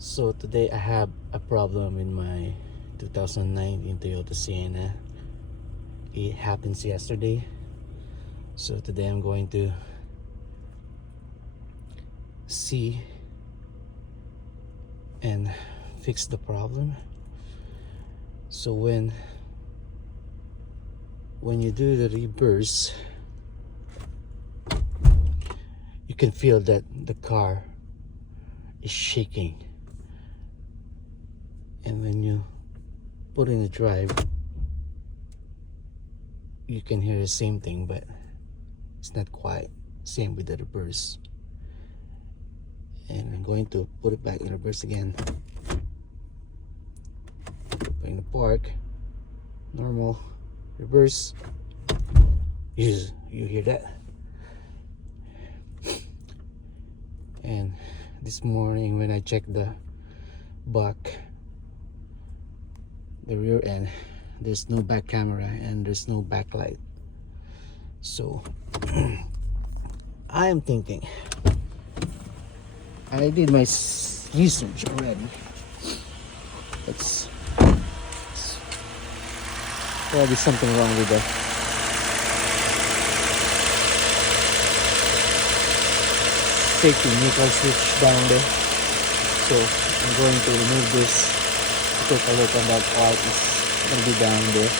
So today I have a problem in my 2019 Toyota Sienna. It happens yesterday. So today I'm going to see and fix the problem. So when you do the reverse, you can feel that the car is shaking. And when you put in the drive, you can hear the same thing, but it's not quite same with the reverse. And I'm going to put it back in reverse again. Put in the park, normal, reverse. You hear that? And this morning when I checked the back, the rear end, there's no back camera and there's no backlight. So I am thinking, I did my research already. It's probably something wrong with the safety neutral switch down there. So I'm going to remove this. Take a look on that part. It's gonna be down there.